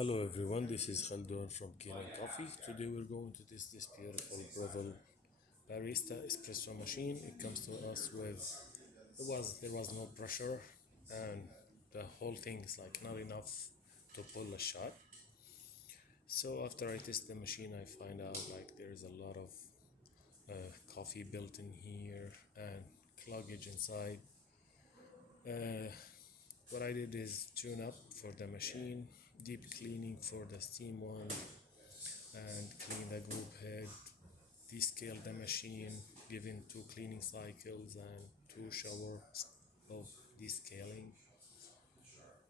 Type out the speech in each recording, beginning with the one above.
Hello everyone, this is Khaldun from Kanen Coffee. Today we're going to test this beautiful Breville Barista Espresso machine. It comes to us with there was no pressure, and the whole thing is like not enough to pull a shot. So after I test the machine, I find out like there's a lot of coffee built in here and cloggage inside. What I did is tune up for the machine, deep cleaning for the steam one, and clean the group head, descale the machine, giving 2 cleaning cycles and 2 showers of descaling.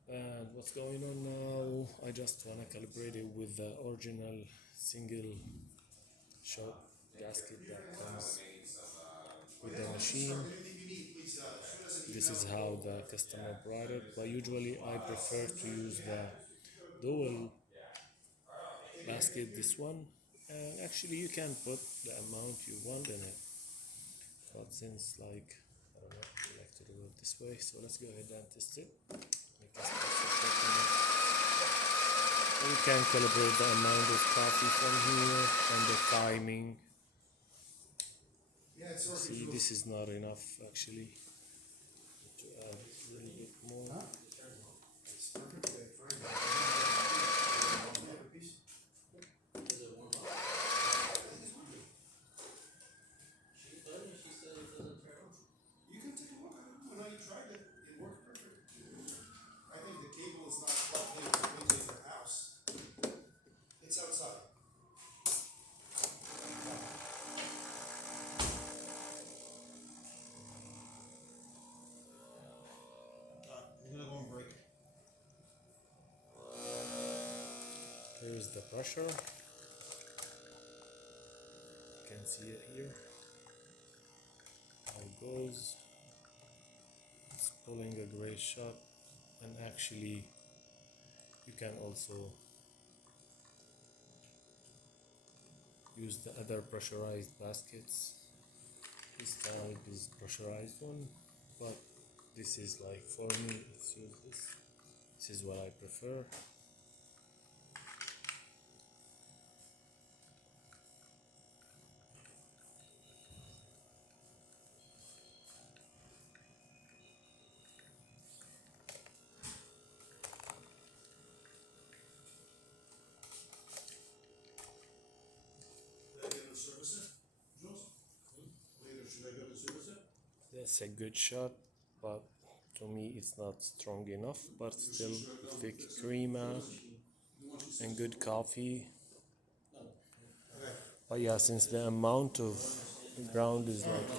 And what's going on now? I just wanna calibrate it with the original single shot gasket that comes with the machine. This is how the customer brought it, but usually I prefer to use the dual basket, this one. And actually you can put the amount you want in it, but since like I don't know, we like to do it this way, so let's go ahead and test it. Make a you can calibrate the amount of coffee from here and the timing. See, this is not enough actually. Need to add a little bit more. Here's the pressure. You can see it here. How it goes. It's pulling a great shot, and actually you can also use the other pressurized baskets. This type is pressurized one, but this is like, for me, let's use this. This is what I prefer. That's a good shot, but to me it's not strong enough, but still thick crema and good coffee. But yeah, since the amount of ground is like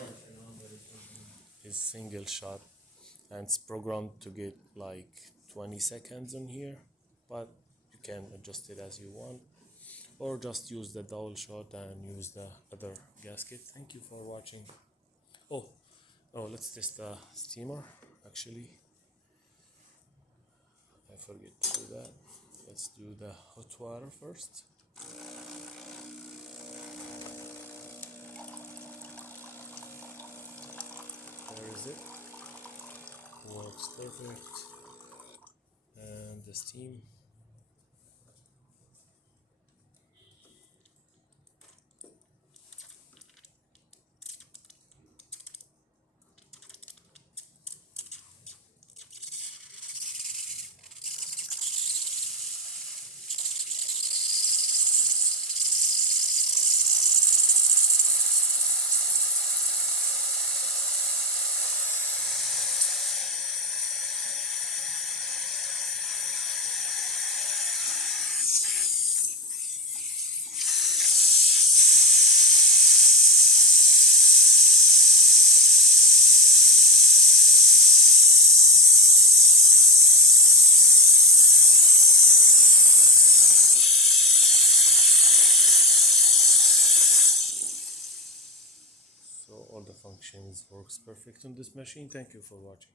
is single shot, and it's programmed to get like 20 seconds on here, but you can adjust it as you want, or just use the double shot and use the other gasket. Thank you for watching. Oh, let's test the steamer. Actually, I forget to do that. Let's do the hot water first. There is it. Works perfect. And the steam. So all the functions works perfect on this machine. Thank you for watching.